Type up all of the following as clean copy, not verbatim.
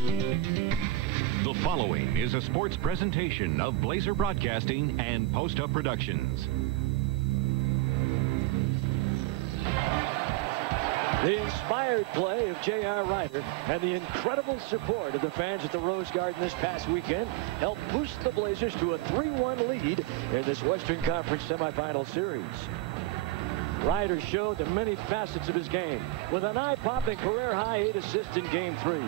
The following is a sports presentation of Blazer Broadcasting and Post Up Productions. The inspired play of J.R. Ryder and the incredible support of the fans at the Rose Garden this past weekend helped boost the Blazers to a 3-1 lead in this Western Conference semifinal series. Ryder showed the many facets of his game with an eye-popping career-high 8 assists in Game 3.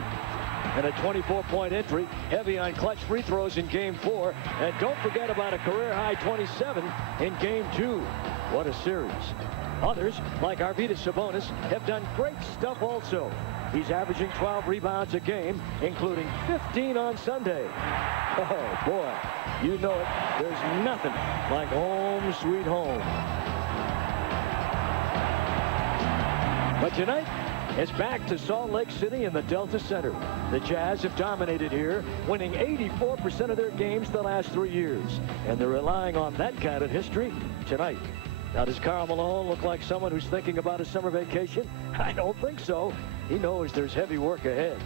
And a 24-point entry, heavy on clutch free throws in Game 4. And don't forget about a career-high 27 in Game 2. What a series. Others, like Arvydas Sabonis, have done great stuff also. He's averaging 12 rebounds a game, including 15 on Sunday. Oh, boy, you know it. There's nothing like home sweet home. But tonight, it's back to Salt Lake City in the Delta Center. The Jazz have dominated here, winning 84% of their games the last 3 years. And they're relying on that kind of history tonight. Now, does Karl Malone look like someone who's thinking about a summer vacation? I don't think so. He knows there's heavy work ahead.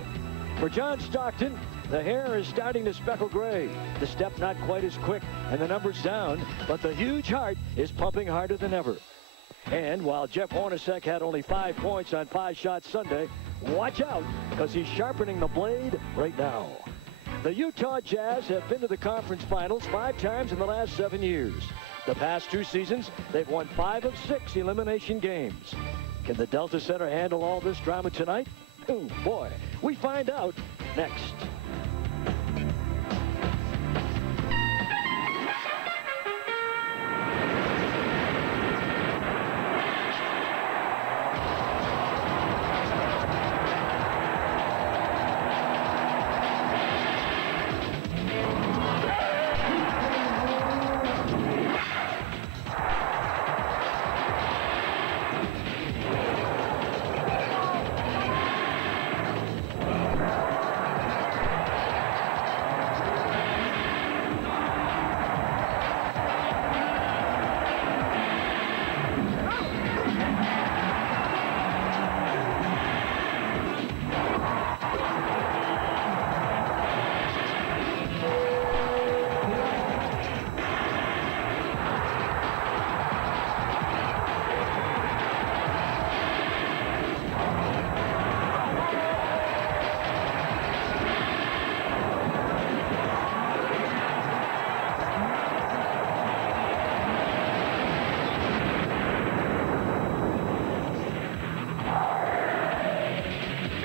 For John Stockton, the hair is starting to speckle gray. The step not quite as quick, and the numbers down, but the huge heart is pumping harder than ever. And while Jeff Hornacek had only 5 points on 5 shots Sunday, watch out, because he's sharpening the blade right now. The Utah Jazz have been to the conference finals 5 times in the last 7 years. The past 2 seasons, they've won 5 of 6 elimination games. Can the Delta Center handle all this drama tonight? Oh, boy. We find out next.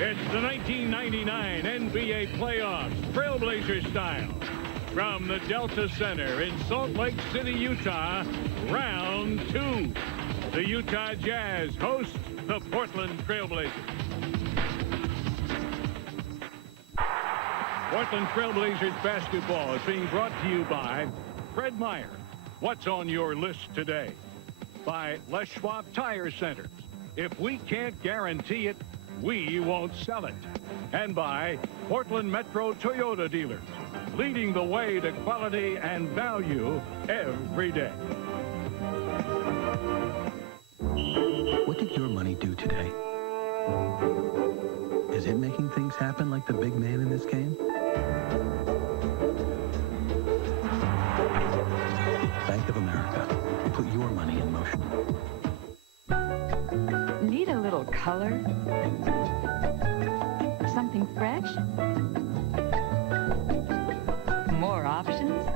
It's the 1999 NBA playoffs, Trailblazer style. From the Delta Center in Salt Lake City, Utah, round 2. The Utah Jazz host the Portland Trailblazers. Portland Trailblazers basketball is being brought to you by Fred Meyer. What's on your list today? By Les Schwab Tire Centers. If we can't guarantee it, we won't sell it. And by Portland Metro Toyota dealers, leading the way to quality and value every day. What did your money do today? Is it making things happen like the big man in this game? Bank of America. Put your money in motion. Need a little color? Something fresh? More options?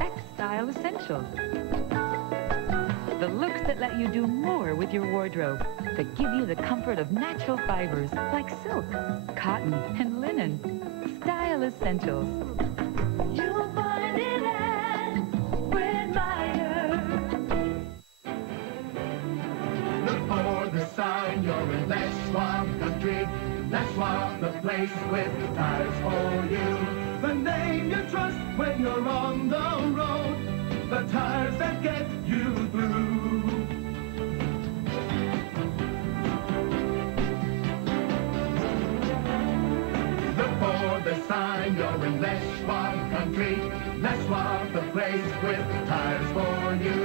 X-Style Essentials. The looks that let you do more with your wardrobe, that give you the comfort of natural fibers like silk, cotton, and linen. Style Essentials. You'll find it at Fred Meyer. Look for the sign, you're in Les Schwab country. Les Schwab, the place with tires for you. The name you trust when you're on the road. The tires that get you through. Look for the sign, you're in Les Schwab country. Les Schwab, the place with tires for you.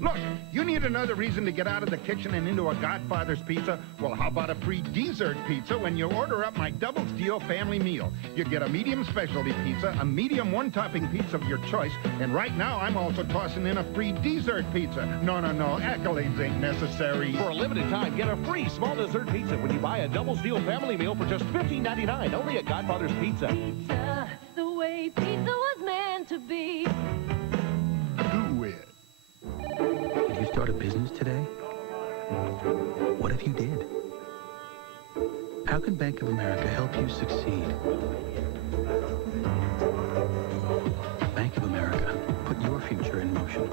Look, you need Need another reason to get out of the kitchen and into a Godfather's Pizza? Well, how about a free dessert pizza when you order up my Double Steel family meal? You get a medium specialty pizza, a medium one-topping pizza of your choice, and right now I'm also tossing in a free dessert pizza. No, accolades ain't necessary. For a limited time, get a free small dessert pizza when you buy a Double Steel family meal for just $15.99, only at Godfather's Pizza. Pizza, the way pizza was meant to be. Do it. Did you start a business today? What if you did? How can Bank of America help you succeed? Bank of America, put your future in motion.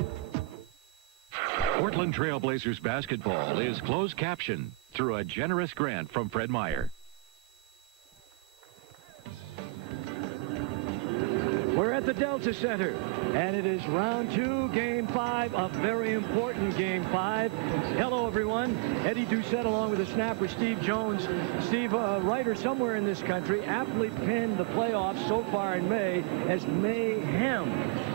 Portland Trail Blazers basketball is closed caption through a generous grant from Fred Meyer. We're at the Delta Center, and it is round 2, game 5, a very important game 5. Hello, everyone. Eddie Doucette along with the snapper, Steve Jones. Steve, a writer somewhere in this country, aptly pinned the playoffs so far in May as mayhem.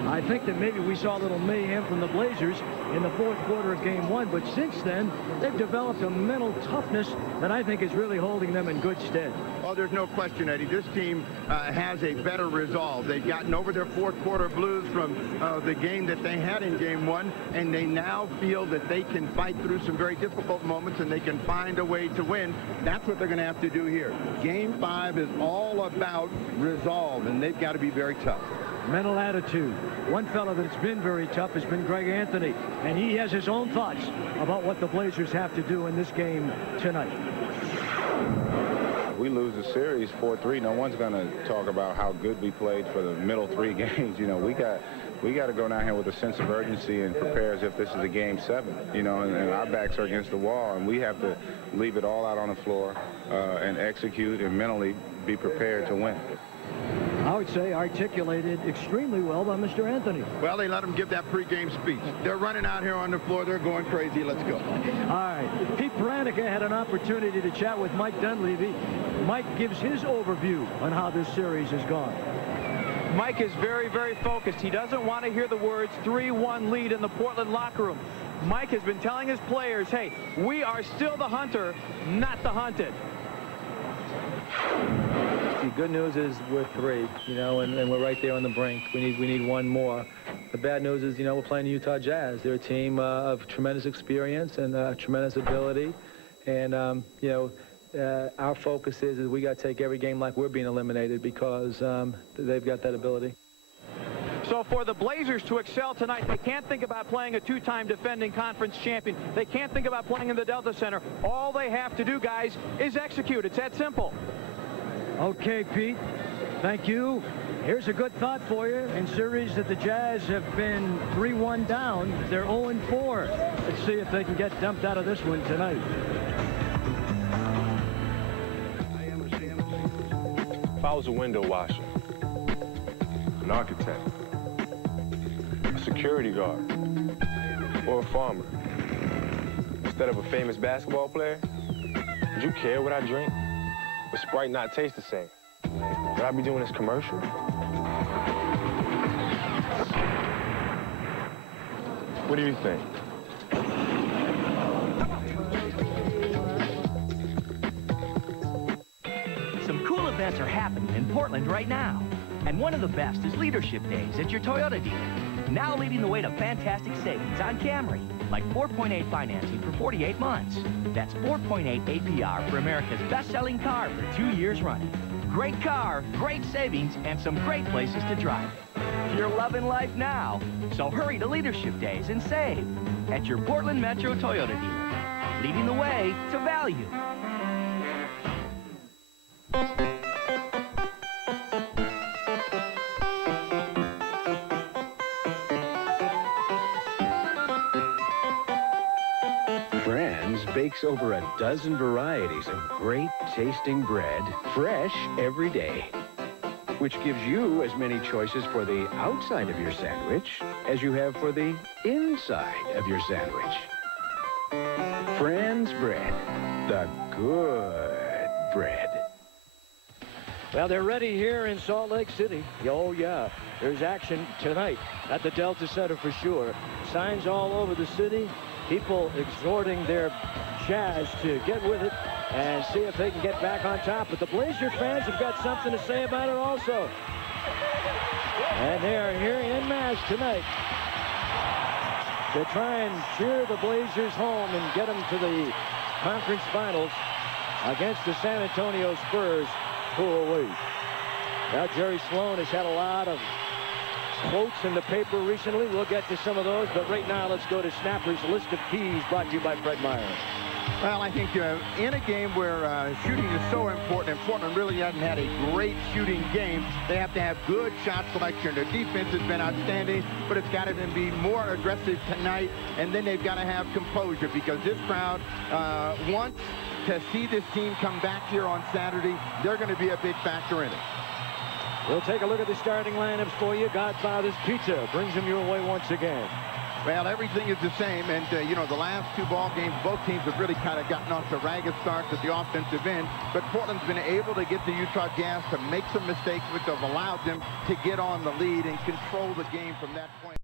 I think that maybe we saw a little mayhem from the Blazers in the fourth quarter of game 1, but since then, they've developed a mental toughness that I think is really holding them in good stead. Oh, there's no question, Eddie. This team has a better resolve. They've gotten over their fourth quarter blues from the game that they had in game 1, and they now feel that they can fight through some very difficult moments and they can find a way to win. That's what they're going to have to do here. Game 5 is all about resolve, and they've got to be very tough. Mental attitude. One fellow that's been very tough has been Greg Anthony, and he has his own thoughts about what the Blazers have to do in this game tonight. We lose the series 4-3. No one's going to talk about how good we played for the middle 3 games. You know, we got to go down here with a sense of urgency and prepare as if this is a game 7. You know, and our backs are against the wall, and we have to leave it all out on the floor and execute and mentally be prepared to win. I would say articulated extremely well by Mr. Anthony. Well, they let him give that pregame speech. They're running out here on the floor. They're going crazy. Let's go. All right. Pete Pranica had an opportunity to chat with Mike Dunleavy. Mike gives his overview on how this series has gone. Mike is very, very focused. He doesn't want to hear the words 3-1 lead in the Portland locker room. Mike has been telling his players, hey, we are still the hunter, not the hunted. The good news is we're 3, you know, and we're right there on the brink. We need one more. The bad news is, you know, we're playing the Utah Jazz. They're a team of tremendous experience and tremendous ability. And, you know, our focus is we got to take every game like we're being eliminated because they've got that ability. So for the Blazers to excel tonight, they can't think about playing a 2-time defending conference champion. They can't think about playing in the Delta Center. All they have to do, guys, is execute. It's that simple. Okay, Pete. Thank you. Here's a good thought for you. In series that the Jazz have been 3-1 down, they're 0-4. Let's see if they can get dumped out of this one tonight. If I was a window washer, an architect, a security guard, or a farmer, instead of a famous basketball player, would you care what I drink? Would Sprite not taste the same? Would I be doing this commercial? What do you think? Some cool events are happening in Portland right now. And one of the best is Leadership Days at your Toyota dealer. Now leading the way to fantastic savings on Camry, like 4.8 financing for 48 months. That's 4.8 APR for America's best-selling car for 2 years running. Great car, great savings, and some great places to drive. You're loving life now, so hurry to Leadership Days and save at your Portland Metro Toyota dealer. Leading the way to value. Bakes over a dozen varieties of great tasting bread, fresh every day, which gives you as many choices for the outside of your sandwich as you have for the inside of your sandwich. Fran's Bread, the good bread. Well, they're ready here in Salt Lake City. Oh, yeah. There's action tonight at the Delta Center for sure. Signs all over the city. People exhorting their Jazz to get with it and see if they can get back on top. But the Blazer fans have got something to say about it also. And they are here en masse tonight to try and cheer the Blazers home and get them to the conference finals against the San Antonio Spurs, who will wait. Now, Jerry Sloan has had a lot of quotes in the paper recently. We'll get to some of those, but right now let's go to Snapper's list of keys, brought to you by Fred Meyer. Well, I think in a game where shooting is so important, and Portland really hasn't had a great shooting game, they have to have good shot selection. Their defense has been outstanding, but it's got to be more aggressive tonight, and then they've got to have composure, because this crowd wants to see this team come back here on Saturday. They're going to be a big factor in it. We'll take a look at the starting lineups for you. Godfather's Pizza brings them your way once again. Well, everything is the same, and, you know, the last two ball games, both teams have really kind of gotten off to ragged starts at the offensive end, but Portland's been able to get the Utah Jazz to make some mistakes, which have allowed them to get on the lead and control the game from that point.